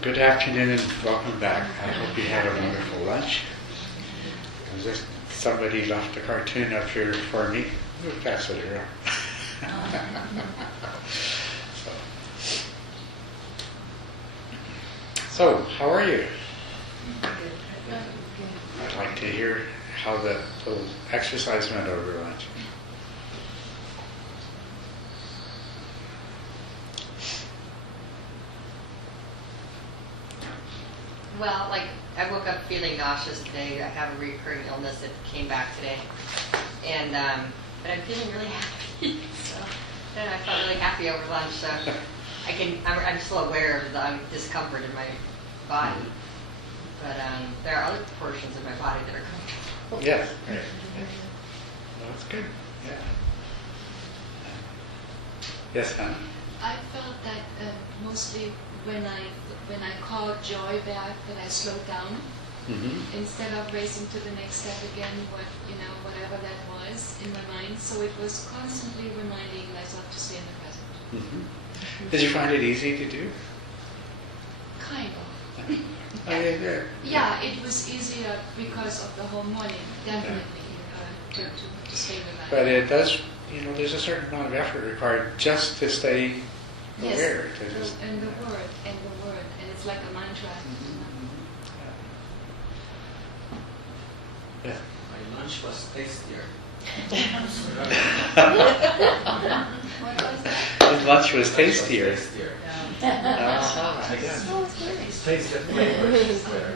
Good afternoon and welcome back. I hope you had a wonderful lunch. Somebody left a cartoon up here for me. We'll pass it around. So, how are you? I'd like to hear how the little exercise went over lunch. Well, I woke up feeling nauseous today. I have a recurring illness that came back today, and but I'm feeling really happy. So then I felt really happy over lunch. So I'm still aware of the discomfort in my body, but there are other portions of my body that are comfortable. Yes, right. Well, that's good. Yeah. Yes, hon? I felt that mostly when I called joy back, that I slowed down instead of racing to the next step again. Whatever that was in my mind. So it was constantly reminding myself to stay in the present. Mm-hmm. Did you find it easy to do? Kind of. Yeah. It was easier because of the whole morning. Definitely to stay with that. But it does. There's a certain amount of effort required just to stay aware. Yes, and the word, and it's like a mantra. Yeah. My lunch was tastier. What was that? His lunch was tastier. Tasted flavors there.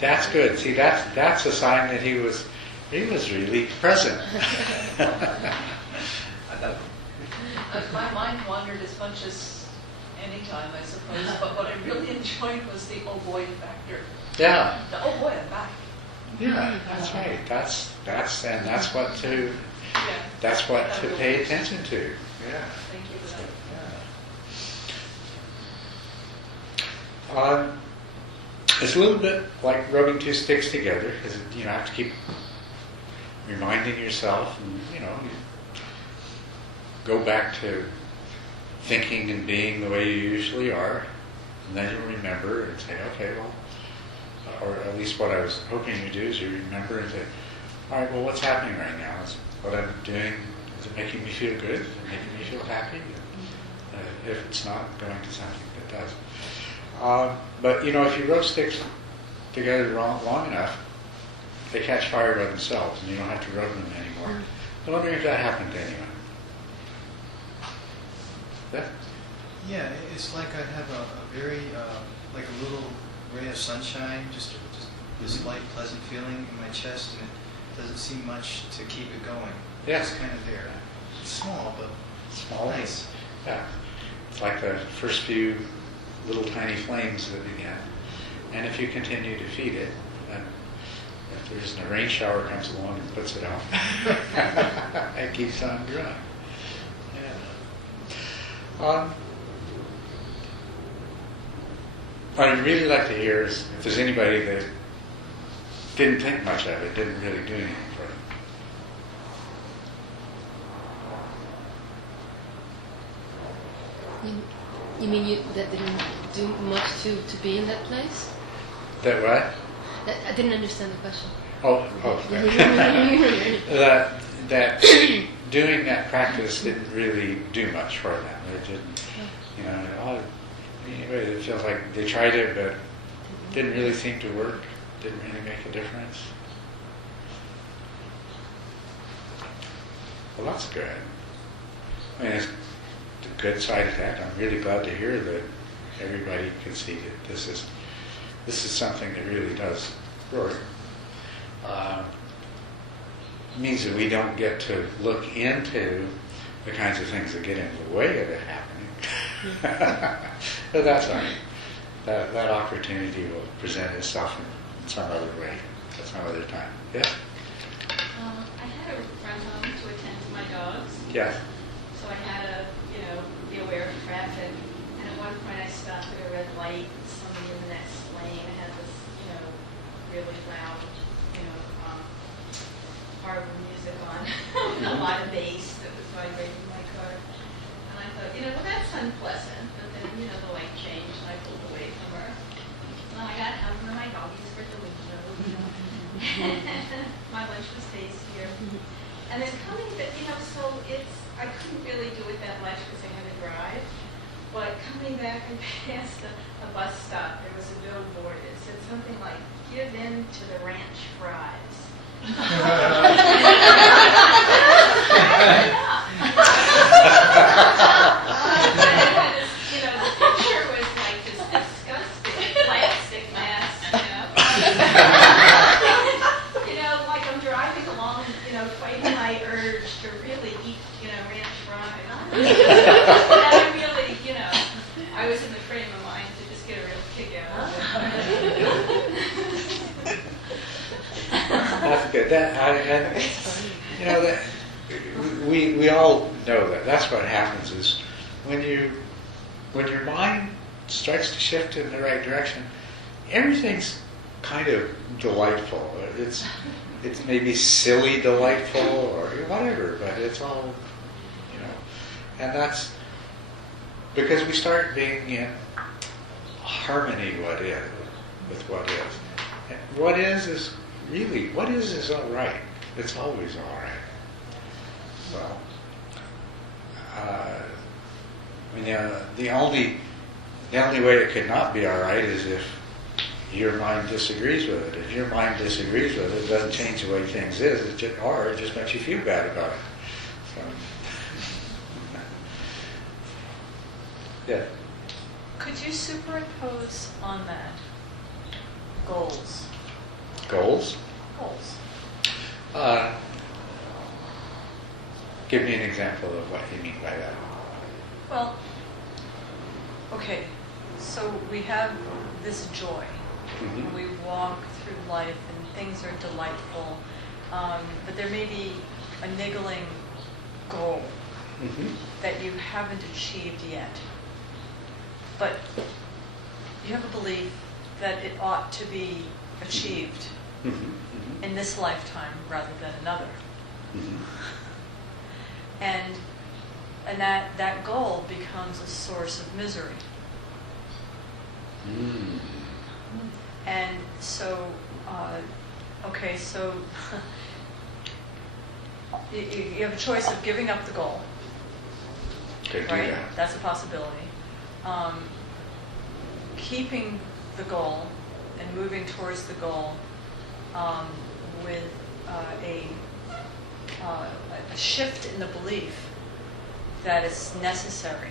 That's good. See, that's a sign that he was really present. My mind wandered as much as any time, I suppose, but what I really enjoyed was the oh boy factor. Yeah. The oh boy, I'm back. Yeah, that's right. That's what to pay attention to. Yeah. Thank you for that. It's a little bit like rubbing two sticks together, because you have to keep reminding yourself, and you go back to thinking and being the way you usually are, and then you'll remember and say, okay, well, or at least what I was hoping you do is you remember and say, all right, well, what's happening right now? Is what I'm doing, is it making me feel good? Is it making me feel happy? If it's not, going to something that does. But if you rub sticks together long enough, they catch fire by themselves, and you don't have to rub them anymore. I'm wondering if that happened to anyone. Yeah, it's like I have a very, like a little ray of sunshine, just this light, pleasant feeling in my chest, and it doesn't seem much to keep it going. Yeah. It's kind of there. It's small, but Small. nice. Yeah. It's like the first few little tiny flames that begin. And if you continue to feed it, then if there's a rain shower comes along and puts it out, it keeps on growing. Yeah. What I'd really like to hear is if there's anybody that didn't think much of it, didn't really do anything for it. You mean that didn't do much to be in that place? That what? I didn't understand the question. That doing that practice didn't really do much for them. They didn't, anybody that feels like they tried it but didn't really seem to work, didn't really make a difference. Well, that's good. I mean, it's the good side of that. I'm really glad to hear that everybody can see that this is something that really does work. Means that we don't get to look into the kinds of things that get in the way of it happening. But that's all right. That opportunity will present itself in some other way at some other time. Yeah? I had a run home to attend to my dogs. Yes. So I had to, be aware of traffic. And at one point I stopped at a red light. Somebody in the next lane had this, really loud, horrible music on. A lot of bass that was vibrating in my car. And I thought, well, that's unpleasant. But then, the light changed and I pulled and past a bus stop, there was a billboard. It said something like, "Give in to the ranch fries." The picture was like this disgusting plastic mass, like I'm driving along, fighting my urge to really eat, ranch fries. And I really, I was in the frame of mind to just get a real kick out of it. That's good. We all know that. That's what happens is when your mind starts to shift in the right direction, everything's kind of delightful. It's maybe silly delightful or whatever, but it's all, and that's because we start being in harmony with what is. And what is really, what is all right. It's always all right. Well, the only way it could not be all right is if your mind disagrees with it. If your mind disagrees with it, it doesn't change the way things is. It just makes you feel bad about it. So, yeah. Could you superimpose on that goals? Goals? Goals. Give me an example of what you mean by that. Well, okay, so we have this joy. Mm-hmm. We walk through life and things are delightful, but there may be a niggling goal that you haven't achieved yet. But you have a belief that it ought to be achieved in this lifetime rather than another. And that goal becomes a source of misery. And so, you have a choice of giving up the goal, Okay, right? do that. That's a possibility. Keeping the goal and moving towards the goal with a shift in the belief that it's necessary,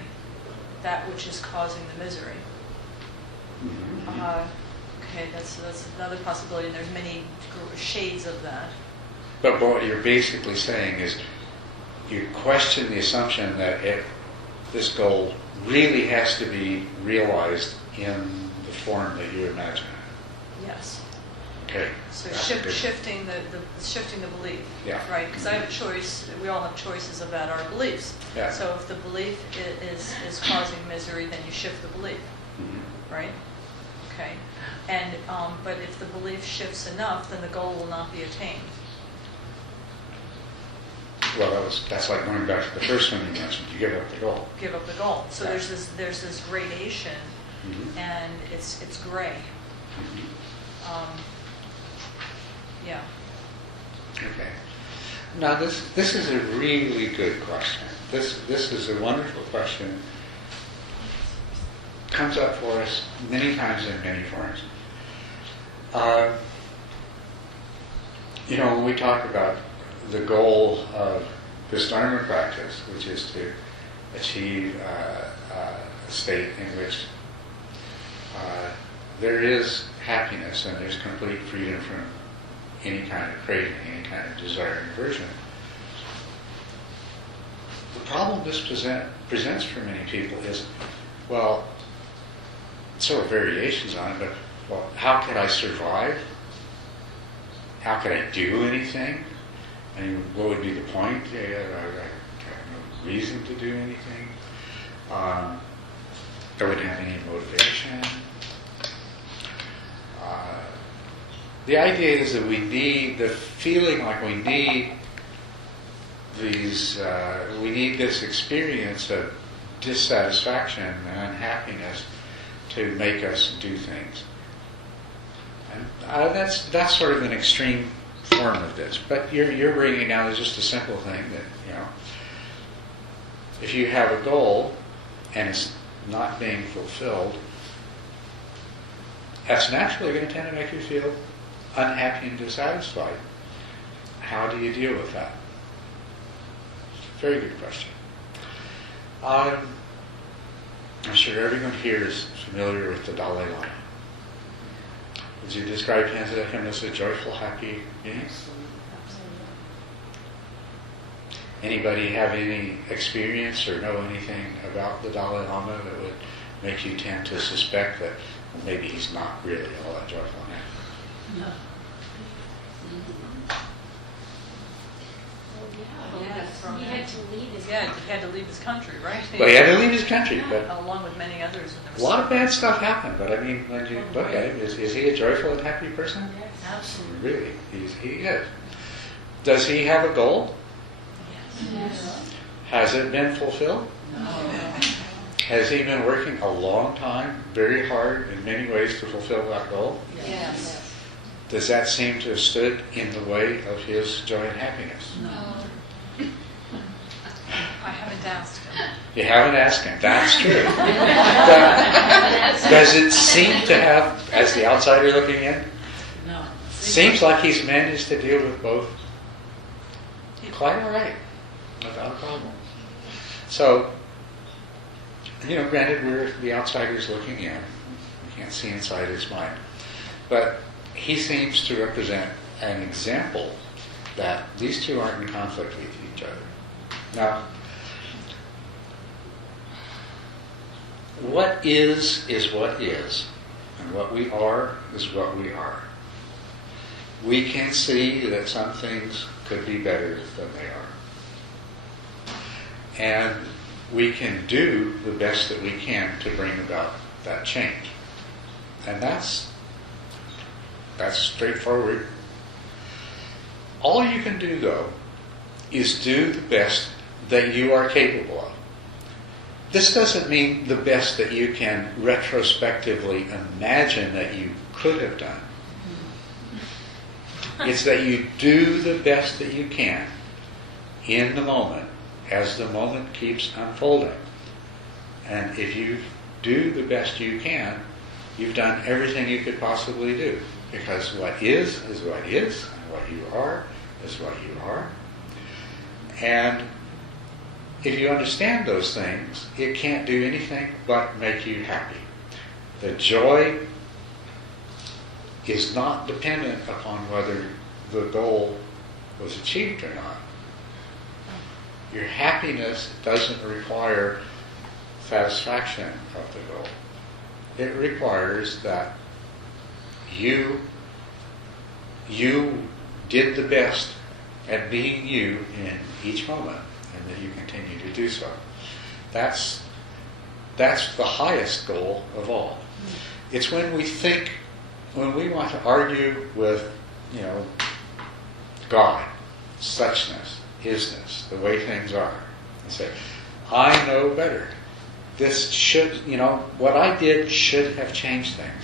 that which is causing the misery. Okay, that's another possibility, and there's many shades of that. But what you're basically saying is you question the assumption that this goal really has to be realized in the form that you imagine it. Yes. Okay. So that's a good- shifting the belief. Yeah. Right. Because I have a choice. We all have choices about our beliefs. Yeah. So if the belief is causing misery, then you shift the belief. Right. Okay. And but if the belief shifts enough, then the goal will not be attained. Well, that's like going back to the first one you mentioned. You give up the goal. Give up the goal. So Yeah. there's this gradation, and it's gray. Yeah. Okay. Now this is a really good question. This is a wonderful question. Comes up for us many times in many forms. When we talk about the goal of this Dharma practice, which is to achieve a state in which there is happiness and there's complete freedom from any kind of craving, any kind of desire and aversion. The problem this presents for many people is, well, sort of variations on it, but, well, how could I survive? How could I do anything? I mean, what would be the point? I have no reason to do anything. I wouldn't have any motivation. The idea is that we need the feeling like we need this experience of dissatisfaction and unhappiness to make us do things. And that's sort of an extreme form of this. But you're bringing it down to just a simple thing that, if you have a goal and not being fulfilled, that's naturally going to tend to make you feel unhappy and dissatisfied. How do you deal with that? Very good question. I'm sure everyone here is familiar with the Dalai Lama. Would you describe him as a joyful, happy being? Anybody have any experience or know anything about the Dalai Lama that would make you tend to suspect that maybe he's not really all that joyful and happy? No. He had to leave his Yeah, he had to leave his country, right? Well, he had to leave his country, but Along with many others. a lot of bad stuff happened. But I mean, when you look at him, is he a joyful and happy person? Yes, absolutely. Really, he is. Does he have a goal? Yes. Has it been fulfilled? No. Has he been working a long time, very hard in many ways to fulfill that goal? Yes. Does that seem to have stood in the way of his joy and happiness? I haven't asked him. You haven't asked him. That's true. Does it seem to have, as the outsider looking in, No. seems like he's managed to deal with both quite all right, without a problem. So, granted, we're the outsiders looking in. We can't see inside his mind. But he seems to represent an example that these two aren't in conflict with each other. Now, what is what is, and what we are is what we are. We can see that some things could be better than they are. And we can do the best that we can to bring about that change. And that's straightforward. All you can do, though, is do the best that you are capable of. This doesn't mean the best that you can retrospectively imagine that you could have done. It's that you do the best that you can in the moment as the moment keeps unfolding. And if you do the best you can, you've done everything you could possibly do. Because what is what is, and what you are is what you are. And if you understand those things, it can't do anything but make you happy. The joy is not dependent upon whether the goal was achieved or not. Your happiness doesn't require satisfaction of the goal. It requires that you did the best at being you in each moment, and that you continue to do so. That's the highest goal of all. It's when we want to argue with, God, suchness, isness, the way things are, and say, I know better. This should, what I did should have changed things.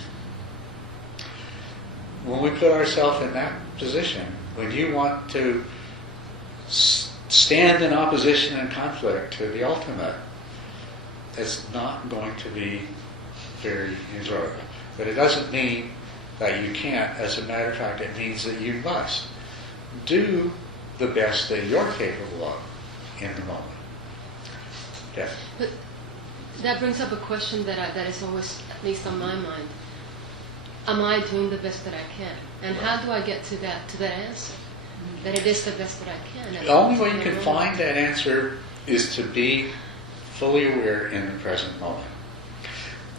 When we put ourselves in that position, when you want to stand in opposition and conflict to the ultimate, it's not going to be very enjoyable. But it doesn't mean that you can't. As a matter of fact, it means that you must do the best that you're capable of in the moment. Yes? But that brings up a question that is always, at least on my mind. Am I doing the best that I can? And how do I get to that answer? That it is the best that I can. The only way you can find that answer is to be fully aware in the present moment.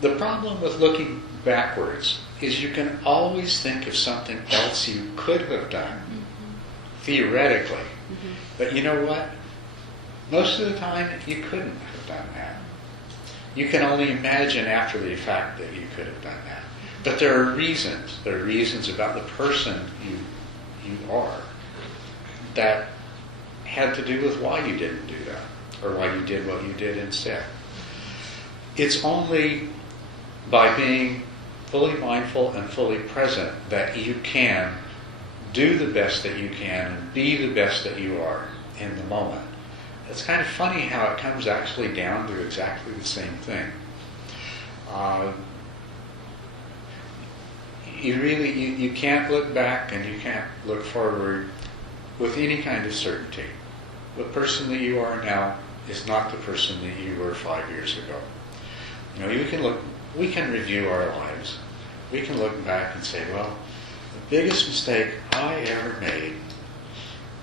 The problem with looking backwards is you can always think of something else you could have done, theoretically. But you know what? Most of the time, you couldn't have done that. You can only imagine after the fact that you could have done that. But there are reasons. There are reasons about the person you are that had to do with why you didn't do that, or why you did what you did instead. It's only by being fully mindful and fully present that you can do the best that you can and be the best that you are in the moment. It's kind of funny how it comes actually down to exactly the same thing. you can't look back and you can't look forward with any kind of certainty. The person that you are now is not the person that you were 5 years ago. You know, we can review our lives. We can look back and say, well, the biggest mistake I ever made,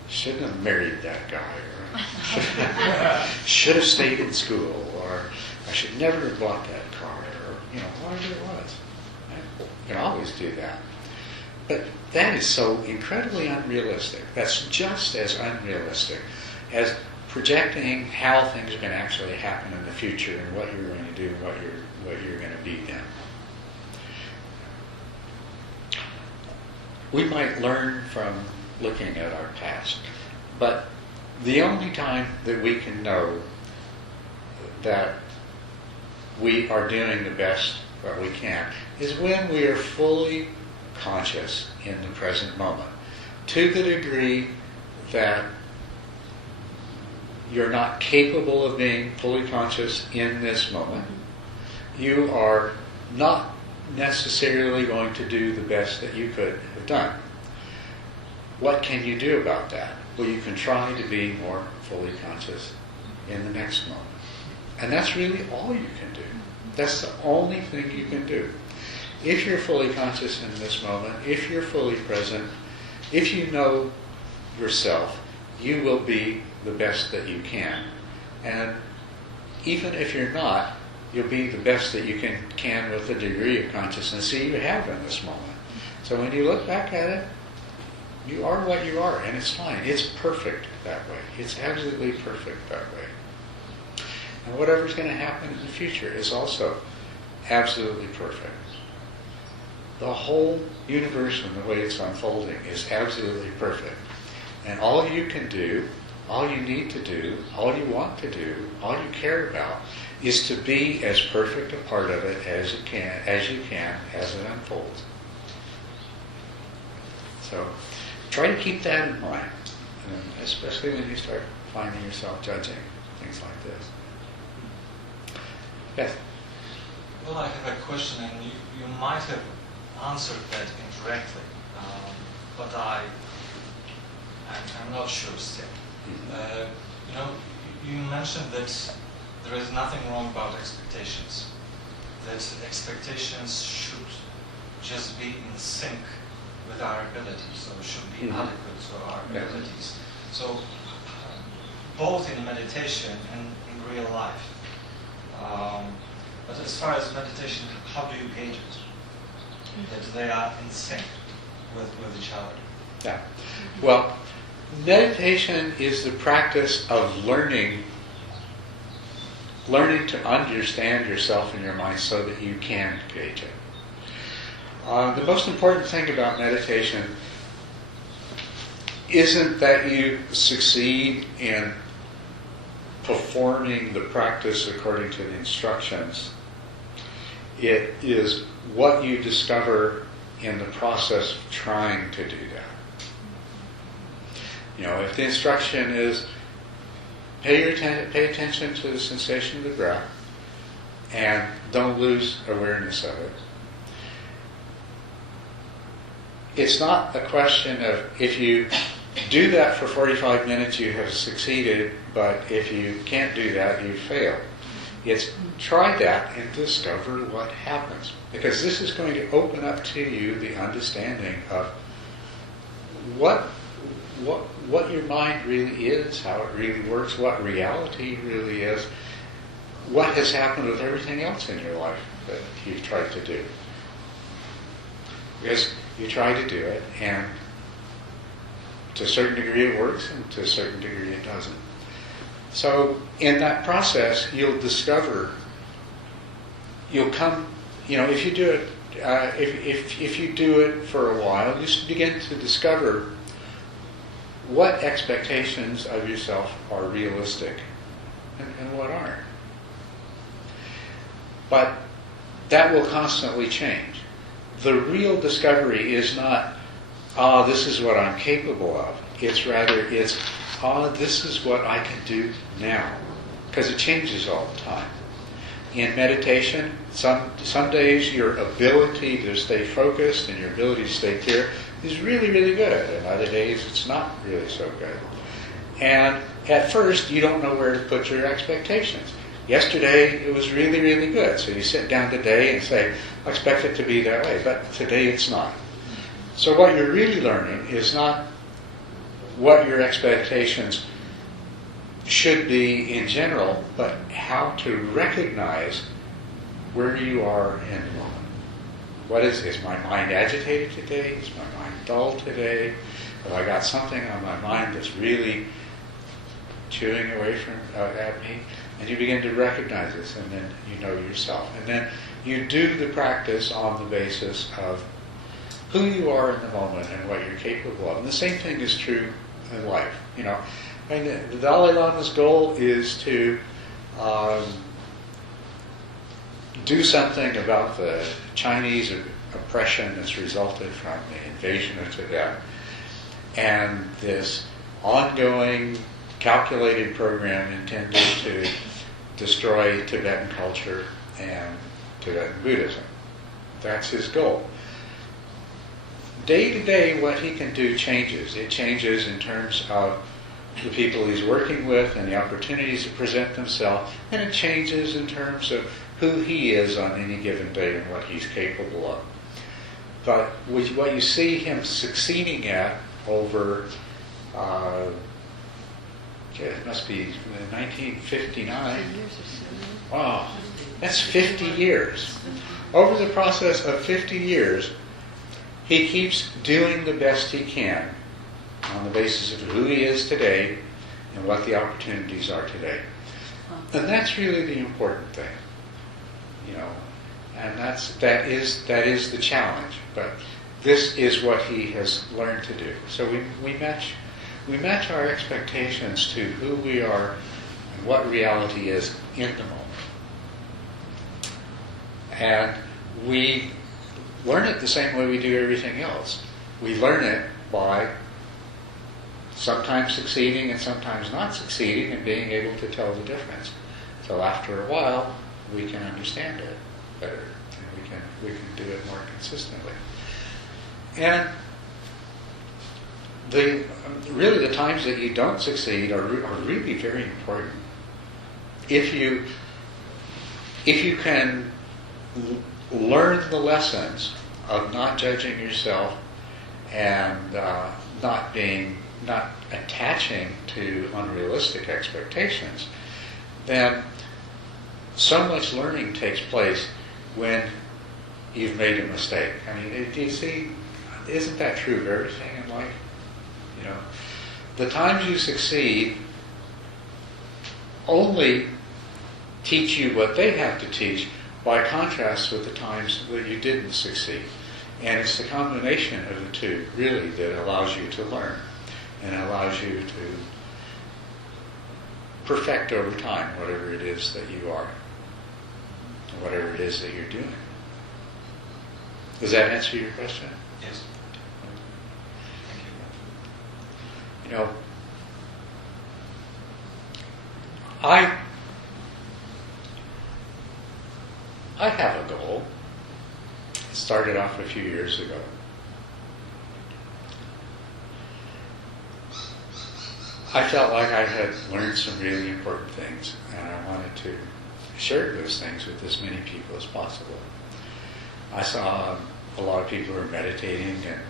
shouldn't have married that guy, or should have stayed in school, or I should never have bought that car, or, you know, whatever it was. You can always do that. But that is so incredibly unrealistic. That's just as unrealistic as projecting how things are going to actually happen in the future and what you're going to do and what you're going to be then. We might learn from looking at our past, but the only time that we can know that we are doing the best that we can is when we are fully conscious in the present moment, to the degree that you're not capable of being fully conscious in this moment. You are not necessarily going to do the best that you could have done. What can you do about that? Well, you can try to be more fully conscious in the next moment. And that's really all you can do. That's the only thing you can do. If you're fully conscious in this moment, if you're fully present, if you know yourself, you will be the best that you can. And even if you're not, you'll be the best that you can with the degree of consciousness that you have in this moment. So when you look back at it, you are what you are, and it's fine. It's perfect that way. It's absolutely perfect that way. And whatever's going to happen in the future is also absolutely perfect. The whole universe and the way it's unfolding is absolutely perfect. And all you can do, all you need to do, all you want to do, all you care about is to be as perfect a part of it as you can as it unfolds. So try to keep that in mind, especially when you start finding yourself judging things like this. Yes? Well, I have a question, and you might have answered that indirectly, but I'm not sure still. You mentioned that there is nothing wrong about expectations, that expectations should just be in sync with our abilities, so should be adequate to our abilities. So both in meditation and in real life. But as far as meditation, how do you gauge it? That they are in sync with each other? Yeah. Well, meditation is the practice of learning to understand yourself and your mind so that you can gauge it. The most important thing about meditation isn't that you succeed in performing the practice according to the instructions. It is what you discover in the process of trying to do that. You know, if the instruction is pay attention to the sensation of the breath and don't lose awareness of it, it's not a question of if you do that for 45 minutes you have succeeded, but if you can't do that you fail. It's try that and discover what happens, because this is going to open up to you the understanding of what your mind really is, how it really works, what reality really is, what has happened with everything else in your life that you've tried to do. Because you try to do it, and to a certain degree it works, and to a certain degree it doesn't. So in that process, you'll discover, if you do it, if you do it for a while, you begin to discover what expectations of yourself are realistic and what aren't. But that will constantly change. The real discovery is not, this is what I'm capable of. It's rather, this is what I can do now. Because it changes all the time. in meditation, some days your ability to stay focused and your ability to stay clear is really, really good. And other days it's not really so good. And at first you don't know where to put your expectations. Yesterday it was really, really good. So you sit down today and say, I expect it to be that way, but today it's not. So what you're really learning is not what your expectations should be in general, but how to recognize where you are in the moment. What is my mind agitated today? Is my mind dull today? Have I got something on my mind that's really chewing away at me? And you begin to recognize this, and then you know yourself. And then you do the practice on the basis of who you are in the moment and what you're capable of. And the same thing is true in life. I mean, the Dalai Lama's goal is to do something about the Chinese oppression that's resulted from the invasion of Tibet, and this ongoing, calculated program intended to destroy Tibetan culture and Tibetan Buddhism. That's his goal. Day to day, what he can do changes. It changes in terms of the people he's working with and the opportunities that present themselves, and it changes in terms of who he is on any given day and what he's capable of. But what you see him succeeding at over, it must be 1959. Wow, that's 50 years. Over the process of 50 years, he keeps doing the best he can on the basis of who he is today and what the opportunities are today. And that's really the important thing, and that is the challenge. But this is what he has learned to do. So we match our expectations to who we are and what reality is in the moment. And we learn it the same way we do everything else. We learn it by sometimes succeeding and sometimes not succeeding, and being able to tell the difference. So after a while, we can understand it better, and we can do it more consistently. And really the times that you don't succeed are really very important. If you can learn the lessons of not judging yourself and not attaching to unrealistic expectations, then so much learning takes place when you've made a mistake. I mean, do you see, isn't that true of everything in life? The times you succeed only teach you what they have to teach, by contrast with the times that you didn't succeed. And it's the combination of the two, really, that allows you to learn and allows you to perfect over time whatever it is that you are, and whatever it is that you're doing. Does that answer your question? Yes. I have a goal. It started off a few years ago. I felt like I had learned some really important things, and I wanted to share those things with as many people as possible. I saw a lot of people who were meditating and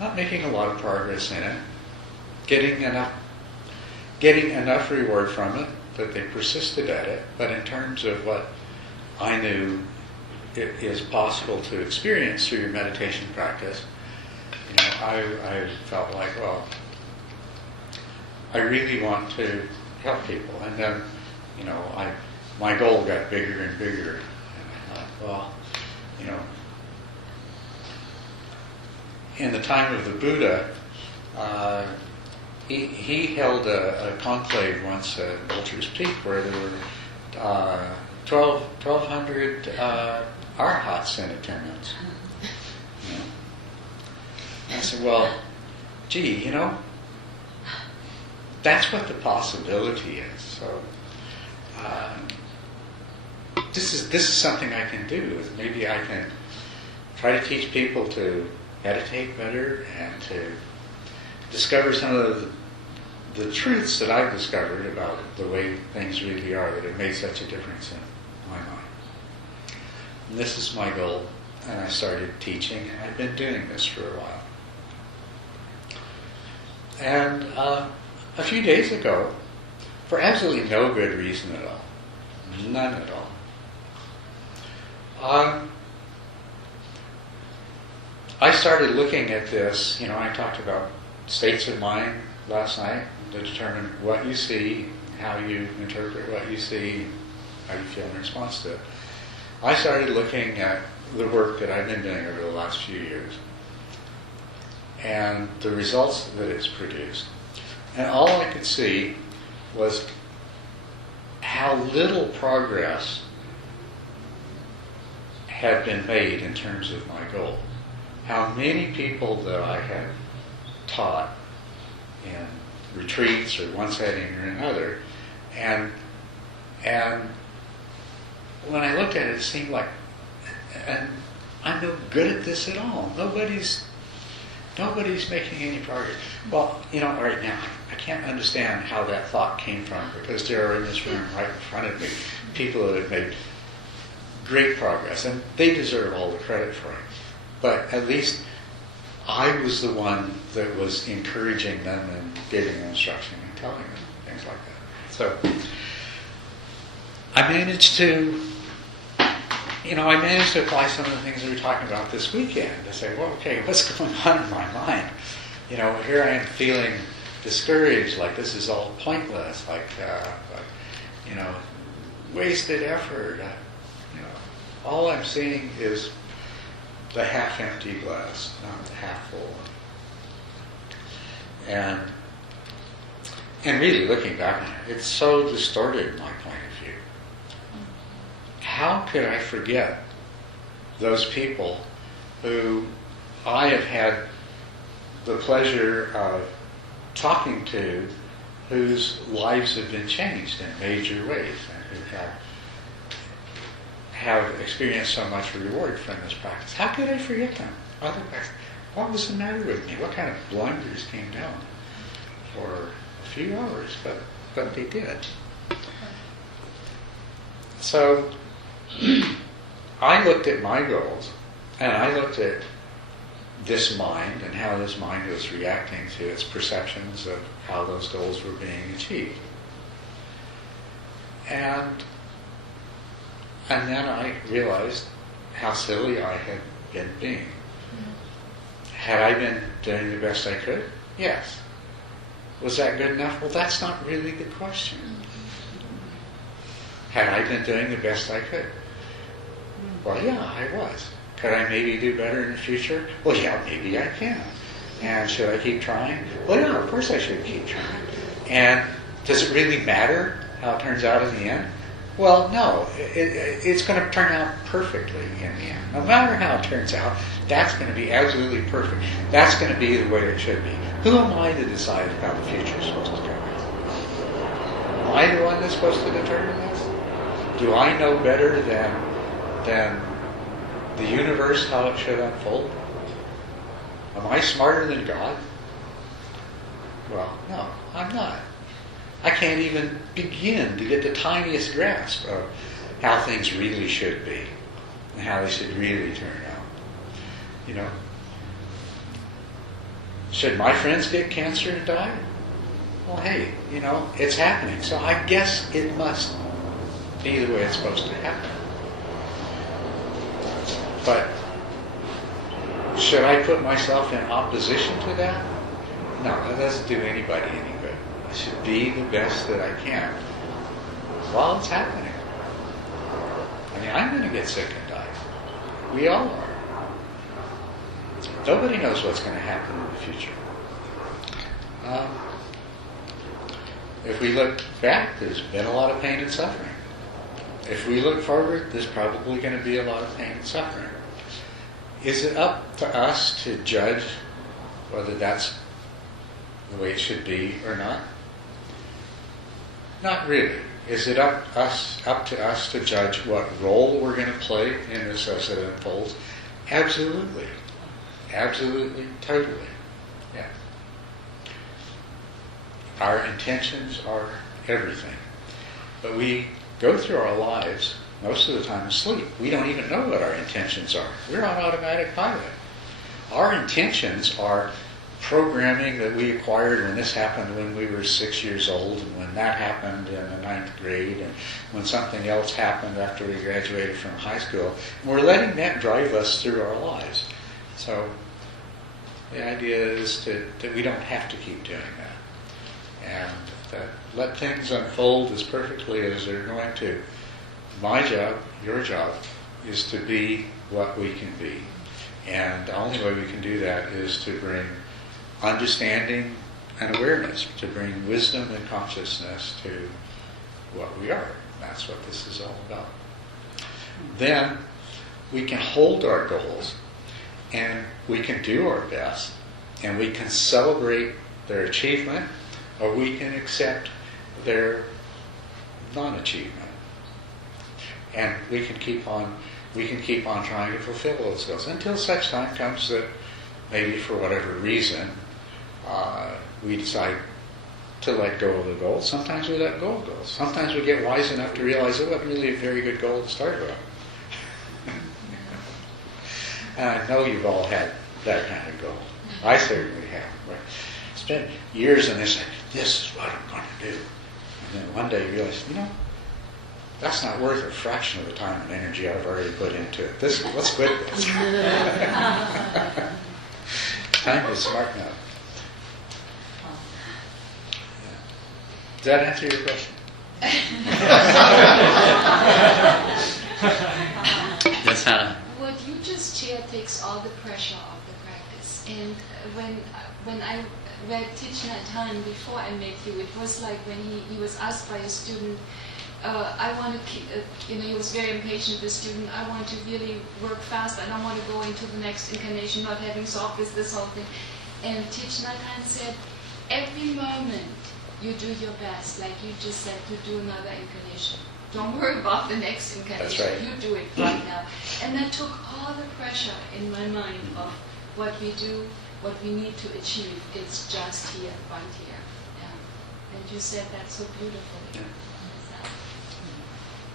not making a lot of progress in it, getting enough reward from it that they persisted at it. But in terms of what I knew it is possible to experience through your meditation practice, I felt like, well, I really want to help people. And then, my goal got bigger and bigger. And I thought, well, in the time of the Buddha, he held a conclave once at Vulture's Peak where there were 1,200 arhats in attendance. I said, well, gee, that's what the possibility is. So this is something I can do. Maybe I can try to teach people to meditate better and to discover some of the truths that I've discovered about the way things really are that have made such a difference in my mind. And this is my goal, and I started teaching, and I've been doing this for a while. And a few days ago, for absolutely no good reason at all, none at all, I started looking at this. I talked about states of mind last night to determine what you see, how you interpret what you see, how you feel in response to it. I started looking at the work that I've been doing over the last few years and the results that it's produced. And all I could see was how little progress had been made in terms of my goal. How many people that I had taught in retreats or one setting or another, and when I looked at it, it seemed like, and I'm no good at this at all. Nobody's making any progress. Well, right now, I can't understand how that thought came from, because there are in this room right in front of me people that have made great progress, and they deserve all the credit for it. But at least I was the one that was encouraging them and giving them instruction and telling them things like that. So I managed to apply some of the things we were talking about this weekend to say, well, okay, what's going on in my mind? Here I am feeling discouraged, like this is all pointless, like wasted effort. All I'm seeing is the half-empty glass, not the half full. And really looking back on it, it's so distorted my point of view. How could I forget those people who I have had the pleasure of talking to, whose lives have been changed in major ways, and who have experienced so much reward from this practice? How could I forget them? What was the matter with me? What kind of blunders came down for a few hours? But they did. So I looked at my goals, and I looked at this mind and how this mind was reacting to its perceptions of how those goals were being achieved. And then I realized how silly I had been being. Had I been doing the best I could? Yes. Was that good enough? Well, that's not really the question. Had I been doing the best I could? Well, yeah, I was. Could I maybe do better in the future? Well, yeah, maybe I can. And should I keep trying? Well, yeah, of course I should keep trying. And does it really matter how it turns out in the end? Well, no. It's going to turn out perfectly in the end. No matter how it turns out, that's going to be absolutely perfect. That's going to be the way it should be. Who am I to decide how the future is supposed to go? Am I the one that's supposed to determine this? Do I know better than the universe how it should unfold? Am I smarter than God? Well, no, I'm not. I can't even begin to get the tiniest grasp of how things really should be and how they should really turn out. Should my friends get cancer and die? Well, hey, it's happening. So I guess it must be the way it's supposed to happen. But should I put myself in opposition to that? No, that doesn't do anybody any good. I should be the best that I can while it's happening. I'm going to get sick and die. We all are. Nobody knows what's going to happen in the future. If we look back, there's been a lot of pain and suffering. If we look forward, there's probably going to be a lot of pain and suffering. Is it up to us to judge whether that's the way it should be or not? Not really. is it up to us to judge what role we're going to play in this as it unfolds? Absolutely. Absolutely, totally. Yeah. Our intentions are everything. But we go through our lives most of the time asleep. We don't even know what our intentions are. We're on automatic pilot. Our intentions are programming that we acquired when this happened when we were 6 years old, and when that happened in the 9th grade, and when something else happened after we graduated from high school. And we're letting that drive us through our lives. So the idea is that we don't have to keep doing that. And that let things unfold as perfectly as they're going to. My job, your job, is to be what we can be. And the only way we can do that is to bring understanding and awareness, to bring wisdom and consciousness to what we are. That's what this is all about. Then we can hold our goals, and we can do our best, and we can celebrate their achievement, or we can accept their non-achievement. And we can keep on trying to fulfill those goals until such time comes that maybe for whatever reason we decide to let go of the goal. Sometimes we let go of goals. Sometimes we get wise enough to realize it wasn't really a very good goal to start with. And I know you've all had that kind of goal. I certainly have. Right? Spent years in this, this is what I'm going to do. And then one day you realize, that's not worth a fraction of the time and energy I've already put into it. Let's quit this. Time to smarten up. Does that answer your question? Yes, Hannah. What you just shared takes all the pressure off the practice. And when I read Thich Nhat Hanh before I met you, it was like when he was asked by a student, I want to keep, he was very impatient, the student, I want to really work fast, I don't want to go into the next incarnation not having solved this whole thing. And Thich Nhat Hanh said, every moment you do your best, like you just said, to do another incarnation. Don't worry about the next incarnation, That's right. You do it right now. And that took all the pressure in my mind of what we do, what we need to achieve. It's just here, right here. Yeah. And you said that so beautifully. Yeah.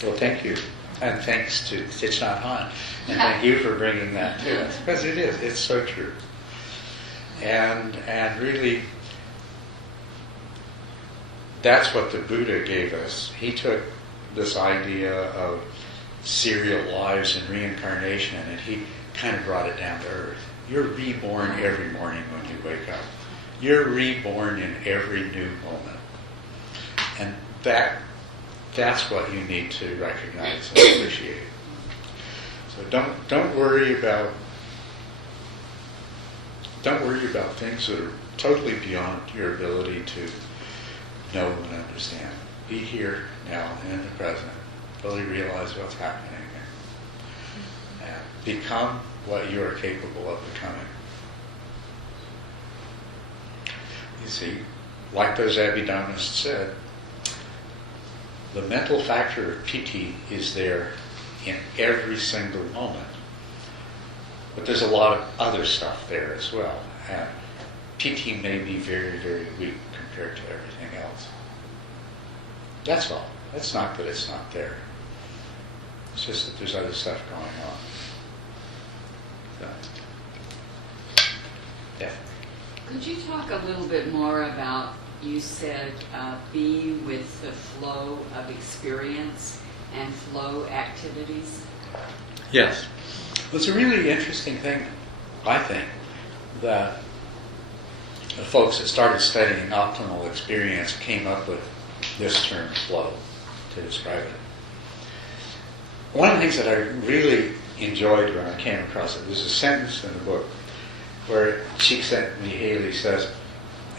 Well, thank you. And thanks to Thich Nhat Hanh. And thank you for bringing that to us. Because it is. It's so true. And really, that's what the Buddha gave us. He took this idea of serial lives and reincarnation, and he kind of brought it down to earth. You're reborn every morning when you wake up. You're reborn in every new moment. And that's what you need to recognize and appreciate. So don't worry about things that are totally beyond your ability to know and understand. Be here now in the present. Fully realize what's happening, and become what you are capable of becoming. You see, like those Abhidharmists said, the mental factor of piti is there in every single moment. But there's a lot of other stuff there as well. And piti may be very, very weak compared to everything else. That's all. It's not that it's not there. It's just that there's other stuff going on. So, yeah. Could you talk a little bit more about, you said, be with the flow of experience and flow activities? Yes. Well, it's a really interesting thing, I think, that the folks that started studying optimal experience came up with this term flow to describe it. One of the things that I really enjoyed when I came across it was a sentence in the book where Csikszentmihalyi says,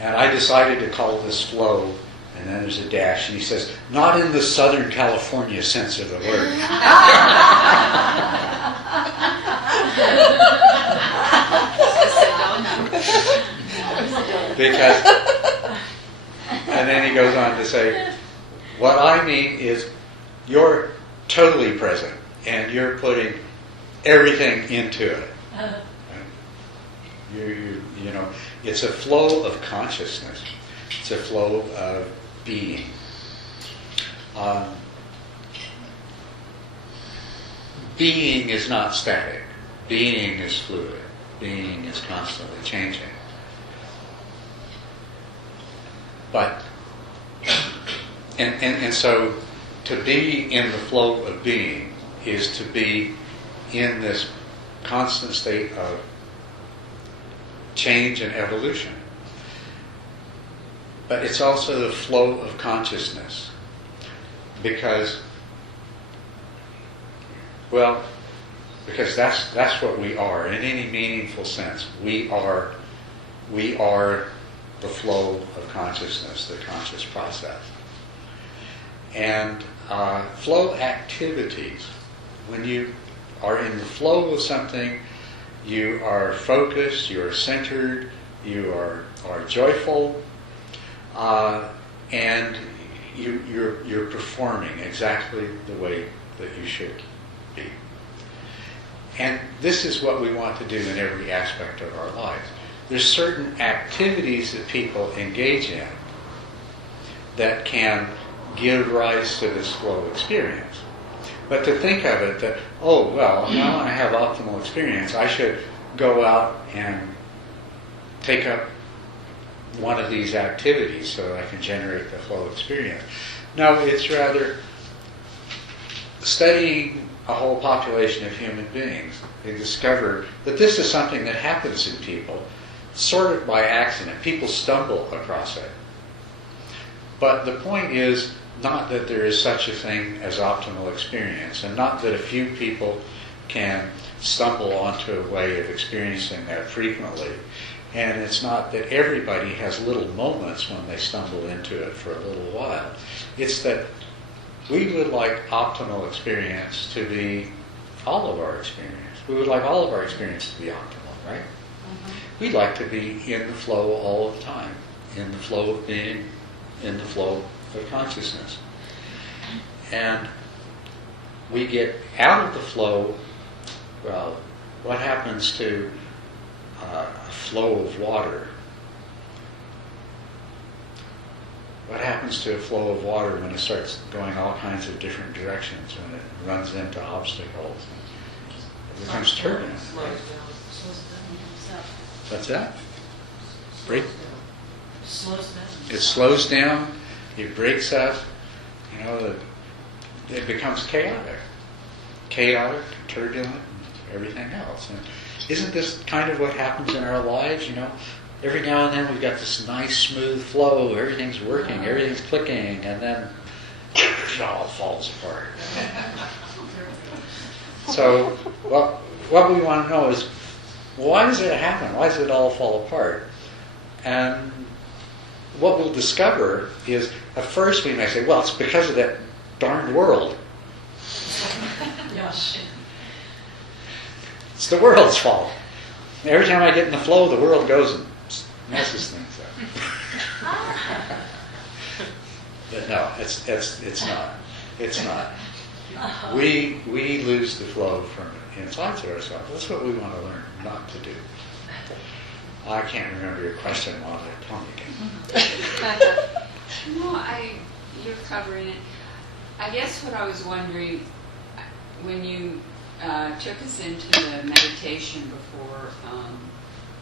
and I decided to call this flow, and then there's a dash, and he says, not in the Southern California sense of the word. Because, and then he goes on to say, What I mean is you're totally present and you're putting everything into it. You know, it's a flow of consciousness. It's a flow of being. Being is not static. Being is fluid. Being is constantly changing. But, and so to be in the flow of being is to be in this constant state of change and evolution. But it's also the flow of consciousness. Because that's what we are in any meaningful sense. We are the flow of consciousness, the conscious process. And flow activities, when you are in the flow of something, you are focused, you are centered, you are joyful, and you're performing exactly the way that you should be. And this is what we want to do in every aspect of our lives. There's certain activities that people engage in that can give rise to this flow experience. But to think of it that, oh, well, if I want to have optimal experience, I should go out and take up one of these activities so that I can generate the flow experience. No, it's rather studying a whole population of human beings. They discover that this is something that happens in people sort of by accident. People stumble across it. But the point is not that there is such a thing as optimal experience, and not that a few people can stumble onto a way of experiencing that frequently. And it's not that everybody has little moments when they stumble into it for a little while. It's that we would like optimal experience to be all of our experience. We would like all of our experience to be optimal, right? Mm-hmm. We'd like to be in the flow all the time, in the flow of being, in the flow of consciousness. And we get out of the flow, well, what happens to a flow of water? What happens to a flow of water when it starts going all kinds of different directions, when it runs into obstacles? It becomes turbulent. Right? What's that? Break? It slows down. It breaks up. You know, it becomes chaotic. Chaotic, turbulent, and everything else. And isn't this kind of what happens in our lives, you know? Every now and then we've got this nice, smooth flow. Everything's working, everything's clicking, and then it all falls apart. So, what we want to know is, why does it happen? Why does it all fall apart? And what we'll discover is, at first we may say, well, it's because of that darned world. It's the world's fault. Every time I get in the flow, the world goes and messes things up. But no, it's not. It's not. We lose the flow from inside to ourselves. That's what we want to learn not to do. I can't remember your question while they're talking. No, you're covering it. I guess what I was wondering, when you took us into the meditation before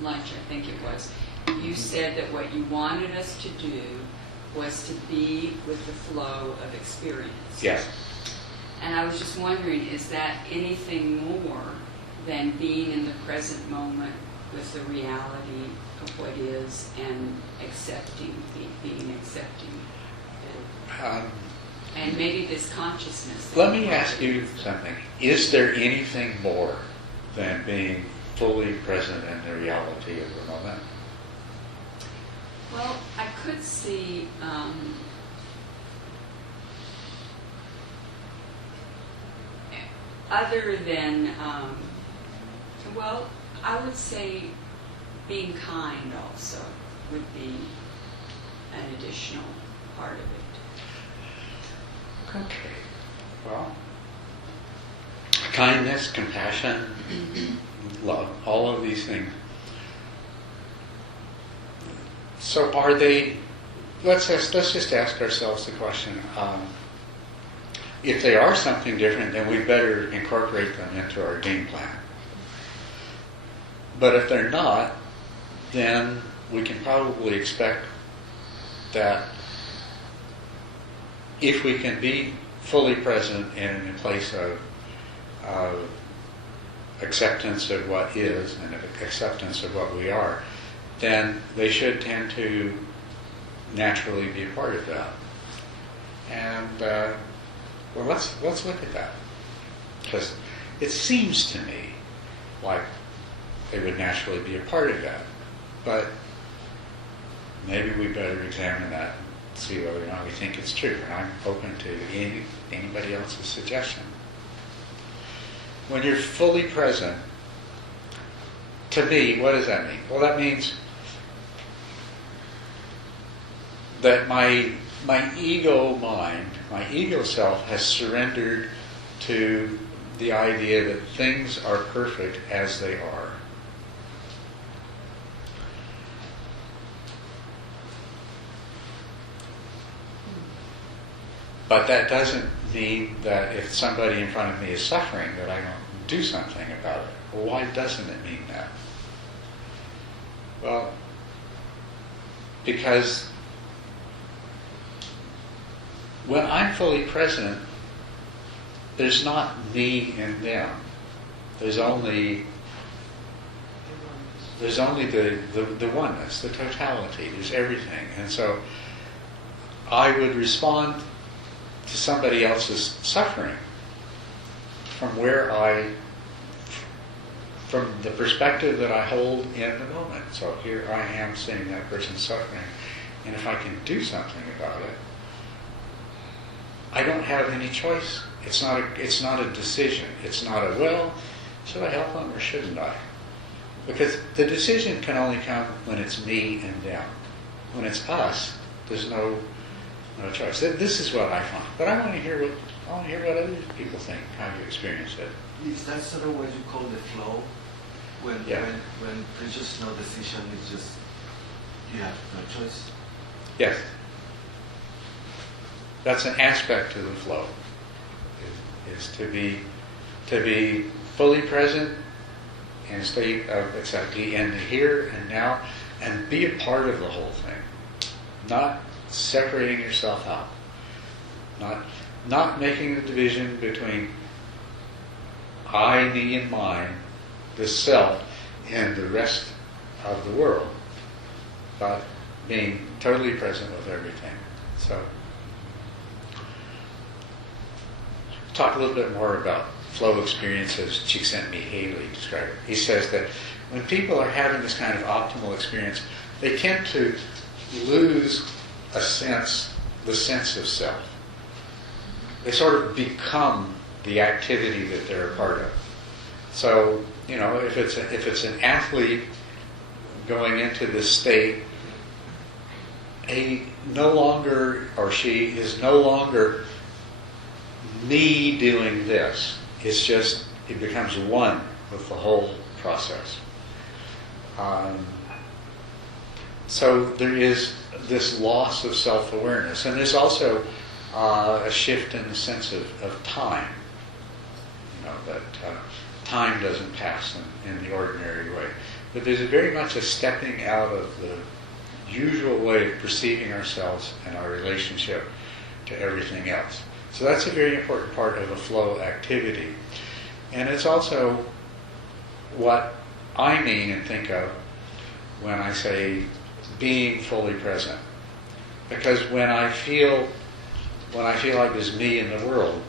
lunch, I think it was, you said that what you wanted us to do was to be with the flow of experience. Yes. And I was just wondering, is that anything more than being in the present moment with the reality of what is and accepting, being accepting? And maybe this consciousness. Let me ask you something. Is there anything more than being fully present in the reality of the moment? Well, I could see other than, well, I would say being kind also would be an additional part of it. Okay. Well, kindness, compassion, love, all of these things. So are they, let's just ask ourselves the question, if they are something different, then we better incorporate them into our game plan. But if they're not, then we can probably expect that if we can be fully present in a place of acceptance of what is and of acceptance of what we are, then they should tend to naturally be a part of that. And well, let's look at that, because it seems to me like they would naturally be a part of that. But maybe we better examine that and see whether or not we think it's true. And I'm open to anybody else's suggestion. When you're fully present, to me, what does that mean? Well, that means that my ego mind, my ego self, has surrendered to the idea that things are perfect as they are. But that doesn't mean that if somebody in front of me is suffering that I don't do something about it. Well, why doesn't it mean that? Well, because when I'm fully present, there's not me and them. There's only the oneness, the totality. There's everything. And so I would respond to somebody else's suffering from the perspective that I hold in the moment. So here I am seeing that person suffering, and if I can do something about it, I don't have any choice. It's not a decision. It's not a, well, should I help them or shouldn't I? Because the decision can only come when it's me and them. When it's us, there's no choice. This is what I find. But I want to hear what other people think, how you experience it. Is that sort of what you call the flow? When there's just no decision, it's just you have no choice? Yes. That's an aspect to the flow. Is to be fully present in a state of exactly in the here and now, and be a part of the whole thing. Not separating yourself out. Not making the division between I, me, and mine, the self, and the rest of the world, but being totally present with everything. So, talk a little bit more about flow experiences. Csikszentmihalyi Haley described it. He says that when people are having this kind of optimal experience, they tend to lose the sense of self. They sort of become the activity that they're a part of. So, if it's an athlete going into this state, no longer, or she is no longer me doing this. It's just, it becomes one with the whole process. So there is this loss of self-awareness. And there's also a shift in the sense of time. That time doesn't pass in the ordinary way. But there's very much a stepping out of the usual way of perceiving ourselves and our relationship to everything else. So that's a very important part of a flow activity. And it's also what I mean and think of when I say being fully present. Because when I feel like there's me in the world,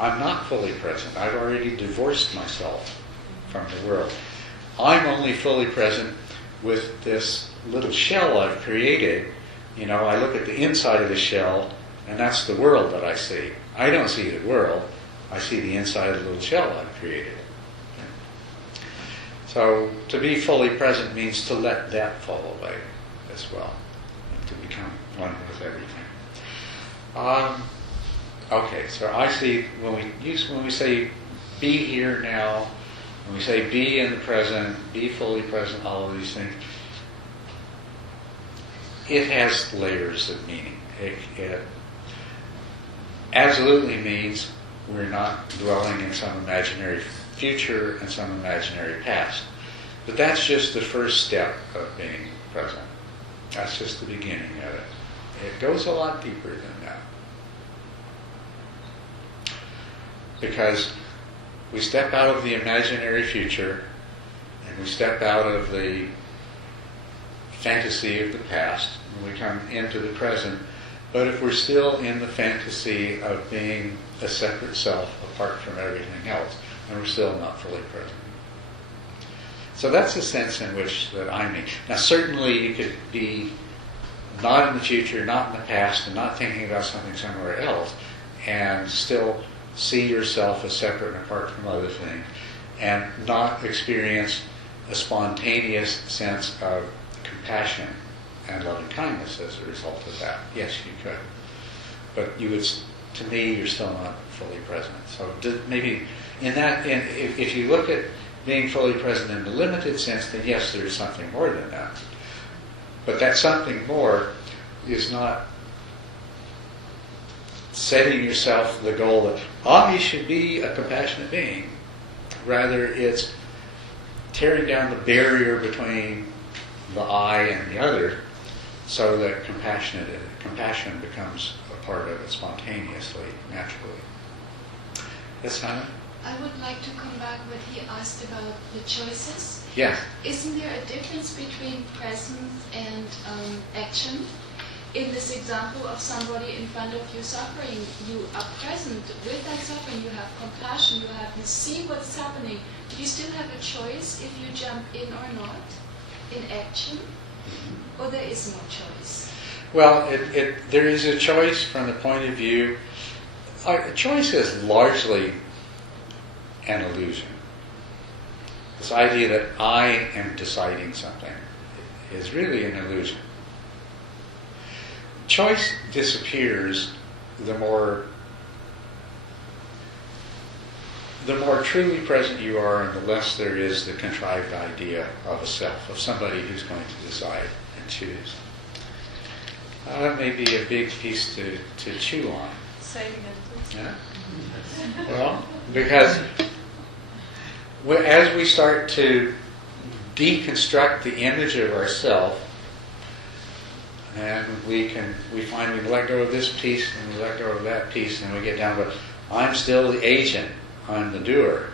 I'm not fully present. I've already divorced myself from the world. I'm only fully present with this little shell I've created. I look at the inside of the shell, and that's the world that I see. I don't see the world. I see the inside of the little shell I've created. So to be fully present means to let that fall away as well, and to become one with everything. Okay, so I see when we say be here now, when we say be in the present, be fully present, all of these things, it has layers of meaning. It absolutely means we're not dwelling in some imaginary future and some imaginary past. But that's just the first step of being present. That's just the beginning of it. It goes a lot deeper than that. Because we step out of the imaginary future and we step out of the fantasy of the past and we come into the present. But if we're still in the fantasy of being a separate self apart from everything else, then we're still not fully present. So that's the sense in which that I mean. Now certainly you could be not in the future, not in the past, and not thinking about something somewhere else, and still see yourself as separate and apart from other things, and not experience a spontaneous sense of compassion and loving kindness as a result of that. Yes, you could. But you would, to me, you're still not fully present. So maybe if you look at being fully present in the limited sense, then yes, there's something more than that. But that something more is not setting yourself the goal that, you should be a compassionate being. Rather, it's tearing down the barrier between the I and the other so that compassion becomes a part of it spontaneously, naturally. Yes, Hannah? I would like to come back what he asked about the choices. Yes. Isn't there a difference between presence and action? In this example of somebody in front of you suffering, you are present with that suffering, you have compassion, you see what's happening. Do you still have a choice if you jump in or not in action? Or there is no choice? Well, there is a choice from the point of view. Choice is largely an illusion. This idea that I am deciding something is really an illusion. Choice disappears the more truly present you are, and the less there is the contrived idea of a self, of somebody who's going to decide and choose. That may be a big piece to chew on. Say it again, please. Yeah? Well, because as we start to deconstruct the image of ourself, and we find we let go of this piece and we let go of that piece, and we get down to I'm still the agent, I'm the doer.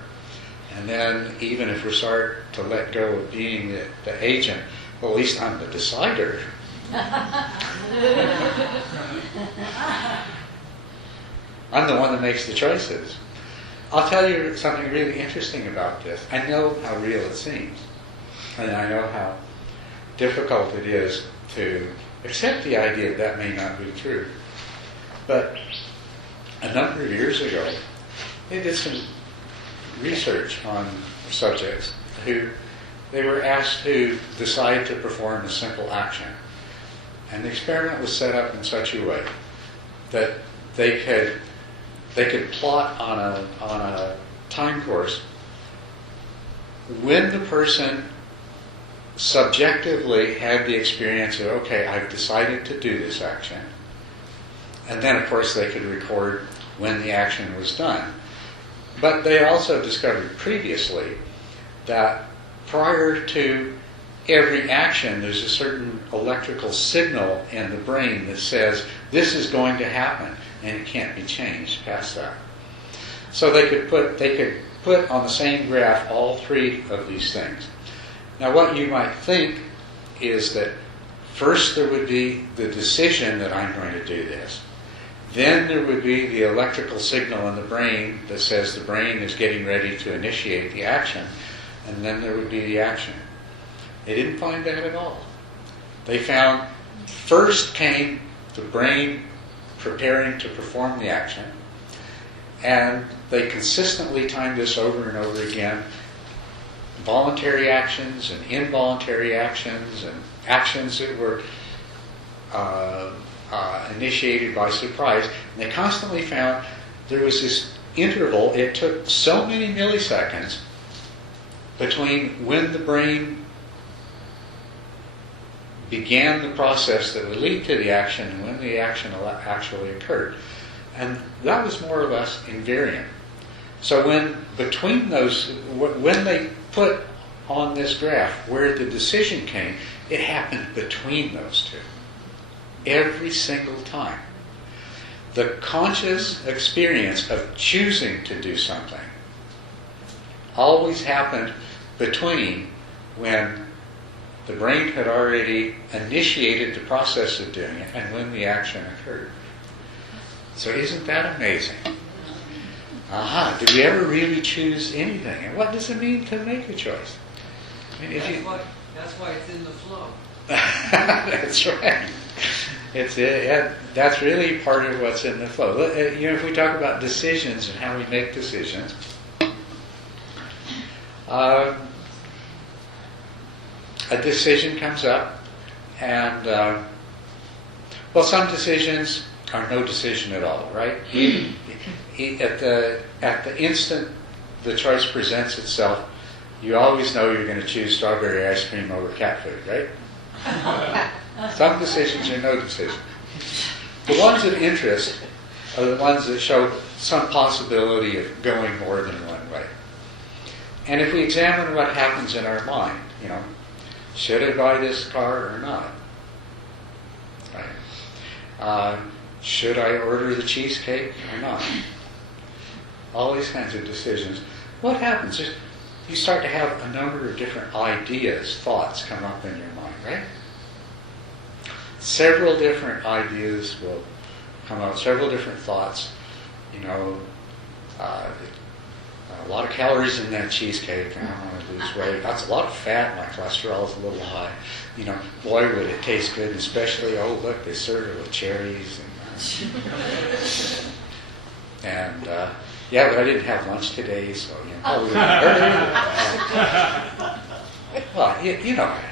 And then even if we start to let go of being the agent, well, at least I'm the decider. I'm the one that makes the choices. I'll tell you something really interesting about this. I know how real it seems. And I know how difficult it is to accept the idea that may not be true. But a number of years ago, they did some research on subjects who they were asked to decide to perform a simple action. And the experiment was set up in such a way that they could plot on a time course when the person subjectively had the experience of, okay, I've decided to do this action. And then, of course, they could record when the action was done. But they also discovered previously that prior to every action, there's a certain electrical signal in the brain that says, this is going to happen, and it can't be changed past that. So they could put on the same graph all three of these things. Now what you might think is that first there would be the decision that I'm going to do this. Then there would be the electrical signal in the brain that says the brain is getting ready to initiate the action. And then there would be the action. They didn't find that at all. They found first came the brain preparing to perform the action. And they consistently timed this over and over again. Voluntary actions and involuntary actions and actions that were initiated by surprise. And they constantly found there was this interval. It took so many milliseconds between when the brain began the process that would lead to the action and when the action actually occurred. And that was more or less invariant. So when between those, when they put on this graph where the decision came, it happened between those two. Every single time. The conscious experience of choosing to do something always happened between when the brain had already initiated the process of doing it and when the action occurred. So isn't that amazing? Did we ever really choose anything? And what does it mean to make a choice? I mean, that's why it's in the flow. That's right. That's really part of what's in the flow. If we talk about decisions and how we make decisions, a decision comes up, and some decisions are no decision at all, right? At the instant the choice presents itself, you always know you're going to choose strawberry ice cream over cat food, right? Some decisions are no decision. The ones of interest are the ones that show some possibility of going more than one way. And if we examine what happens in our mind, should I buy this car or not? Right? Should I order the cheesecake or not? All these kinds of decisions. What happens is you start to have a number of different ideas, thoughts come up in your mind, right? Several different ideas will come out, several different thoughts. A lot of calories in that cheesecake, and I want to lose weight. That's a lot of fat, my cholesterol is a little high. Boy, would it taste good, and especially, look, they serve it with cherries. And but I didn't have lunch today, so, probably wouldn't hurt. Well, you know what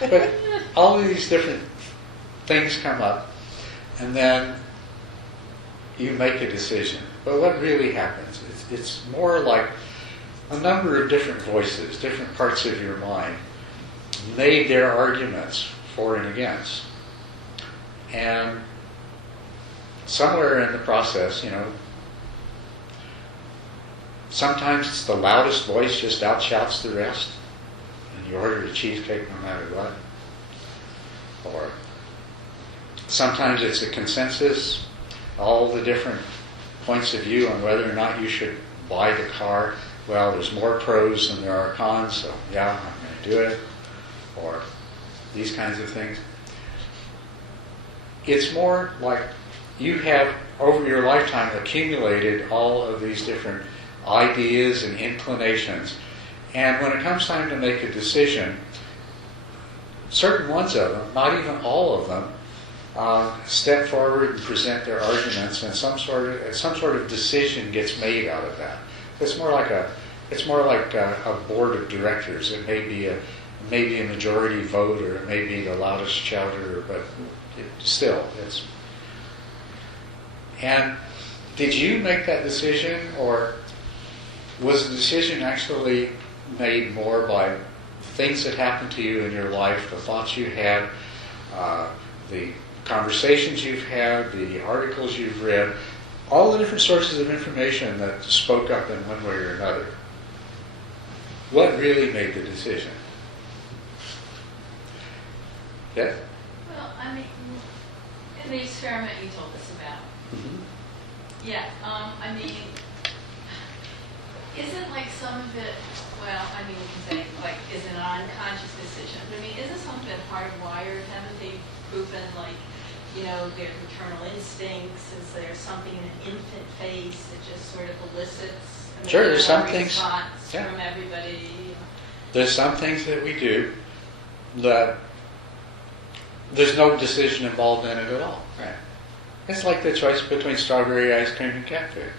I mean. But all of these different things come up, and then you make a decision. But what really happens? It's more like a number of different voices, different parts of your mind, made their arguments for and against. And somewhere in the process, sometimes it's the loudest voice just outshouts the rest, and you order the cheesecake no matter what. Or sometimes it's a consensus, all the different points of view on whether or not you should buy the car. Well, there's more pros than there are cons, so yeah, I'm going to do it. Or these kinds of things. It's more like you have, over your lifetime, accumulated all of these different ideas and inclinations. And when it comes time to make a decision, certain ones of them, not even all of them, step forward and present their arguments, and some sort of decision gets made out of that. It's more like a board of directors. It may be a majority vote, or it may be the loudest chowder, but still, it's. And did you make that decision, or was the decision actually made more by things that happened to you in your life, the thoughts you had, the conversations you've had, the articles you've read, all the different sources of information that spoke up in one way or another? What really made the decision? Yes? Well, I mean, in the experiment you told us about, I mean, isn't like some of it, well, I mean, you can say, like, is it an unconscious decision? But I mean, isn't some of it hardwired? Haven't they proven, like, their maternal instincts? Is there something in an infant phase that just sort of elicits Sure, there's some things. From everybody? There's some things that we do that there's no decision involved in it at all. Right. It's like the choice between strawberry ice cream and cat food.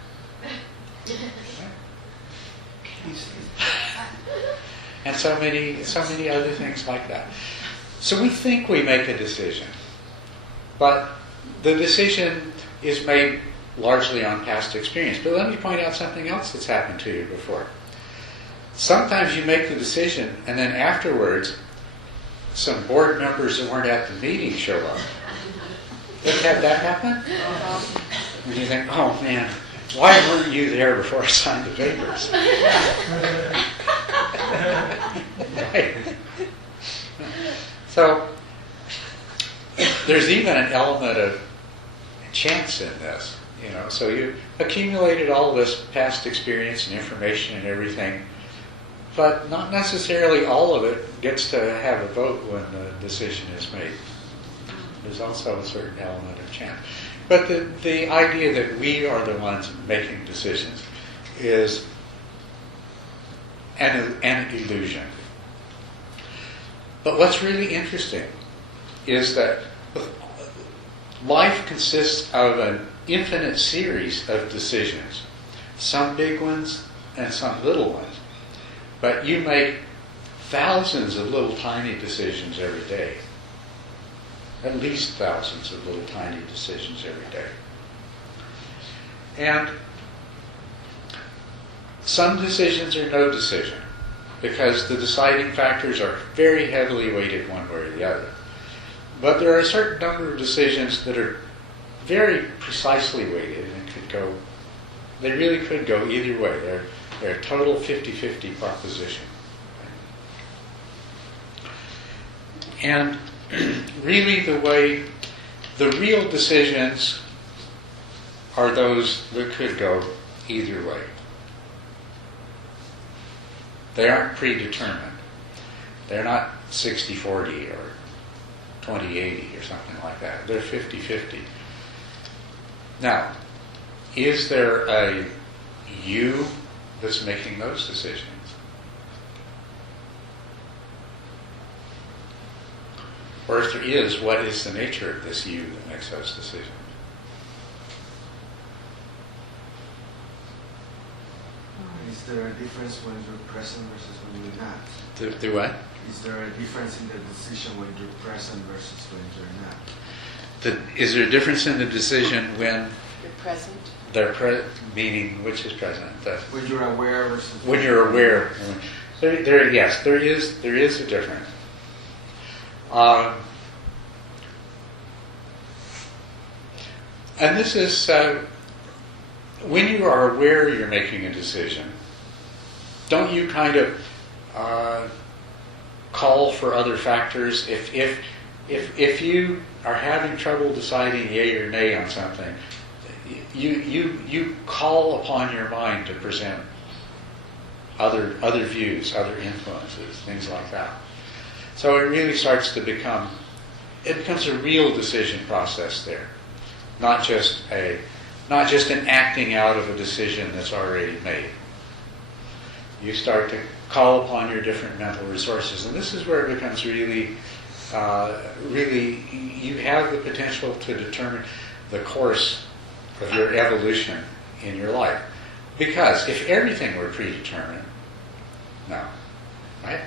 And so many other things like that. So we think we make a decision, but the decision is made largely on past experience. But let me point out something else that's happened to you before. Sometimes you make the decision, and then afterwards, some board members that weren't at the meeting show up. Ever had that happen? And you think, oh man, why weren't you there before I signed the papers? Right. So, there's even an element of chance in this, So you accumulated all this past experience and information and everything, but not necessarily all of it gets to have a vote when the decision is made. There's also a certain element of chance. But the idea that we are the ones making decisions is an illusion. But what's really interesting is that life consists of an infinite series of decisions, some big ones and some little ones. But you make thousands of little tiny decisions every day. At least thousands of little tiny decisions every day. And some decisions are no decision, because the deciding factors are very heavily weighted one way or the other. But there are a certain number of decisions that are very precisely weighted and they really could go either way. They're a total 50-50 proposition. And really the real decisions are those that could go either way. They aren't predetermined. They're not 60-40 or 20-80 or something like that. They're 50-50. Now, is there a you that's making those decisions? Or if there is, what is the nature of this you that makes those decisions? Is there a difference when you're present versus when you're not? Do what? Is there a difference in the decision when you're present versus when you're not? Is there a difference in the decision when You're present. meaning which is present? When you're aware versus When you're aware. Yes, there is a difference. And this is when you are aware you're making a decision. Don't you kind of call for other factors? If you are having trouble deciding yay or nay on something, you call upon your mind to present other views, other influences, things like that. So it really starts to becomes a real decision process there, not just an acting out of a decision that's already made. You start to call upon your different mental resources, and this is where it becomes really you have the potential to determine the course of your evolution in your life. Because if everything were predetermined, no, right?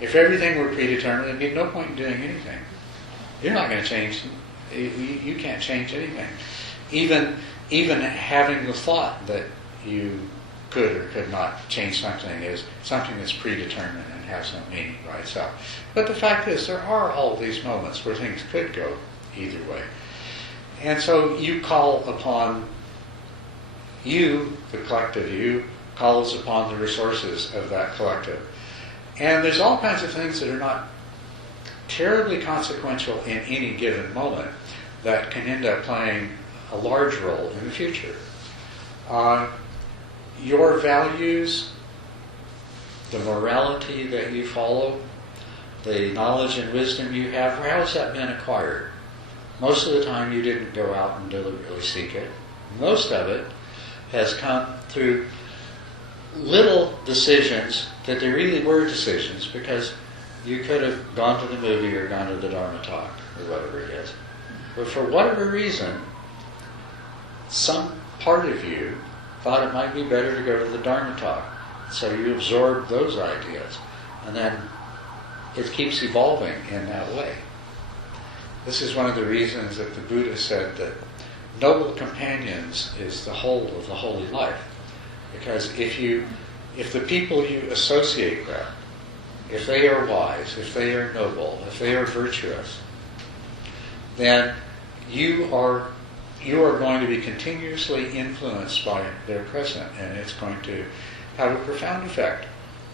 If everything were predetermined, there'd be no point in doing anything. You're not going to change. You can't change anything. Even having the thought that you could or could not change something is something that's predetermined and has no meaning by itself. But the fact is, there are all these moments where things could go either way. And so you call upon the collective you, calls upon the resources of that collective. And there's all kinds of things that are not terribly consequential in any given moment that can end up playing a large role in the future. Your values, the morality that you follow, the knowledge and wisdom you have, how has that been acquired? Most of the time you didn't go out and deliberately seek it. Most of it has come through little decisions that there really were decisions, because you could have gone to the movie or gone to the Dharma talk or whatever it is. But for whatever reason, some part of you thought it might be better to go to the Dharma talk. So you absorb those ideas. And then it keeps evolving in that way. This is one of the reasons that the Buddha said that noble companions is the whole of the holy life. Because if the people you associate with, if they are wise, if they are noble, if they are virtuous, then you are going to be continuously influenced by their presence, and it's going to have a profound effect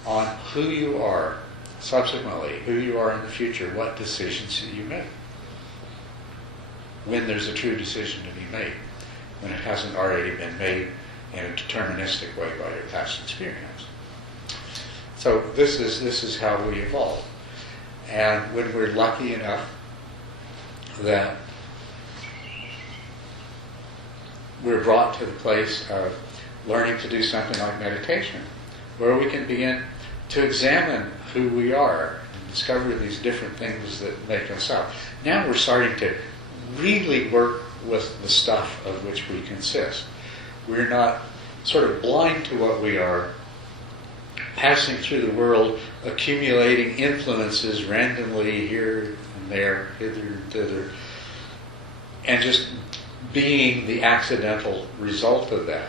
on who you are subsequently, who you are in the future, what decisions you make. When there's a true decision to be made, when it hasn't already been made in a deterministic way by your past experience. So this is how we evolve. And when we're lucky enough that we're brought to the place of learning to do something like meditation, where we can begin to examine who we are and discover these different things that make us up. Now we're starting to really work with the stuff of which we consist. We're not sort of blind to what we are, passing through the world, accumulating influences randomly here and there, hither and thither, and just being the accidental result of that.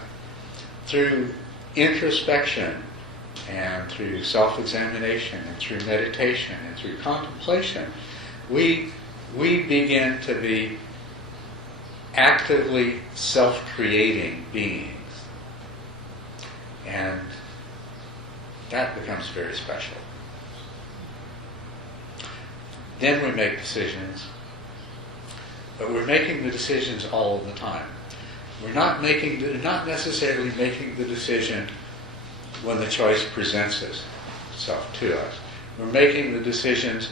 Through introspection and through self-examination and through meditation and through contemplation, we begin to be actively self-creating beings. And that becomes very special. Then we make decisions, but we're making the decisions all of the time. We're not necessarily making the decision when the choice presents itself to us. We're making the decisions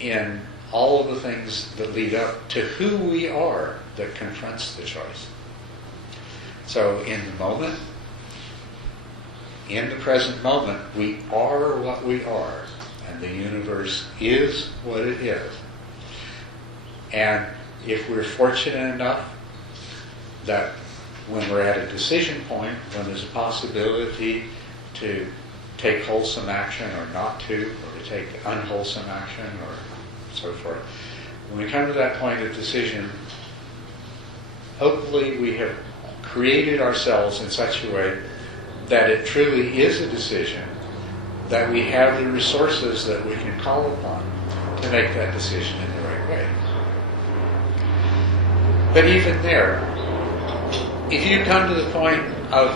in all of the things that lead up to who we are that confronts the choice. So in the moment, in the present moment, we are what we are, and the universe is what it is. And if we're fortunate enough that when we're at a decision point, when there's a possibility to take wholesome action or not to, or to take unwholesome action or so forth, when we come to that point of decision, hopefully we have created ourselves in such a way that it truly is a decision, that we have the resources that we can call upon to make that decision in the right way. But even there, if you come to the point of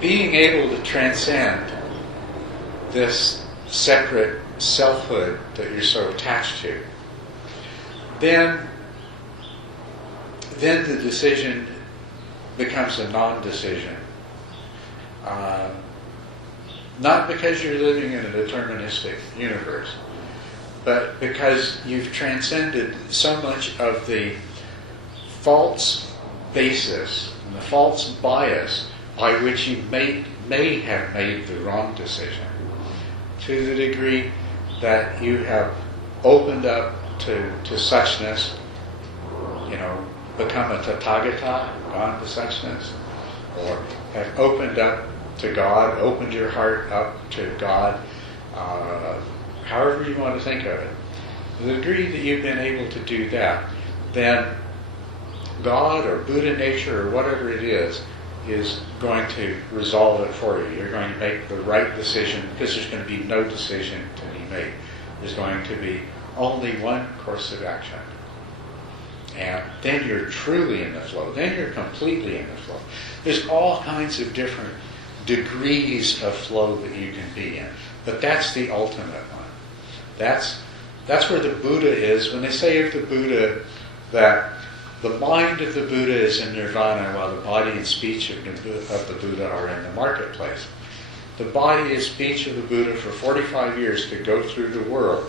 being able to transcend this separate selfhood that you're so attached to, then the decision becomes a non-decision. Not because you're living in a deterministic universe, but because you've transcended so much of the false basis and the false bias by which you may have made the wrong decision, to the degree that you have opened up to suchness, become a tathagata, gone to suchness, or have opened up to God, opened your heart up to God, however you want to think of it. To the degree that you've been able to do that, then God or Buddha nature or whatever it is going to resolve it for you. You're going to make the right decision, because there's going to be no decision to be made. There's going to be only one course of action. And then you're truly in the flow. Then you're completely in the flow. There's all kinds of different degrees of flow that you can be in. But that's the ultimate one. That's where the Buddha is. When they say of the Buddha that the mind of the Buddha is in nirvana while the body and speech of the Buddha are in the marketplace. The body and speech of the Buddha for 45 years could go through the world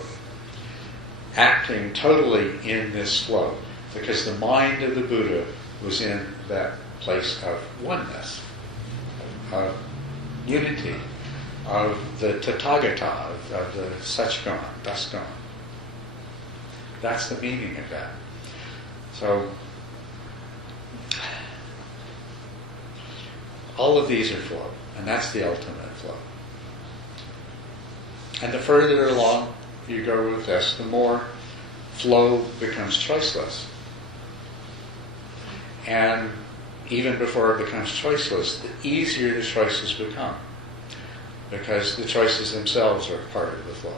acting totally in this flow, because the mind of the Buddha was in that place of oneness, of unity, of the Tathagata, of the such gone, thus gone. That's the meaning of that. So, all of these are flow, and that's the ultimate flow. And the further along you go with this, the more flow becomes choiceless. And even before it becomes choiceless, the easier the choices become, because the choices themselves are part of the flow.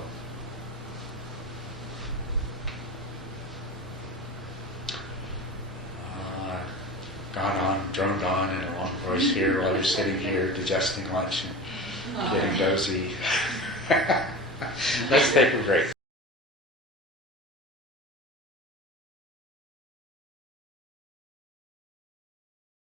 Gone on, droned on in a long voice here while you're sitting here digesting lunch and getting dozy. Let's take a break.